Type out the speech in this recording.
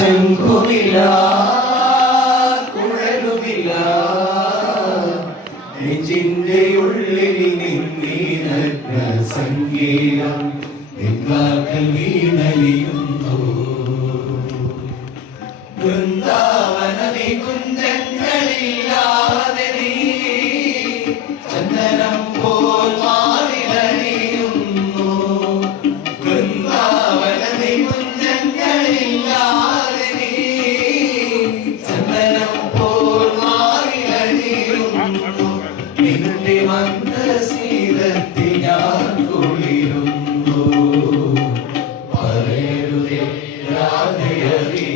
ശംഖുമില്ല കുഴലുമില്ല നെഞ്ചിന്റെ ഉള്ളിൽ നിന്നീനഗ്ര സംഗീതം എങ്കാൽക്കൽ വീണലിയുന്നു വൃന്ദാവനദി കുഞ്ചങ്ങളില്ലാതെ നീ ചന്ദനം പോൽ മാറിലറിയുന്നു വൃന്ദാവനദി കുഞ്ചങ്ങളില്ലാതെ നീ ചന്ദനം പോൽ മാറിലറിയുന്നു നിന്റെ മന്ദസ്മിതത്തിൽ ഞാൻ കുളിരുന്നു പറയരുതേ രാധയറി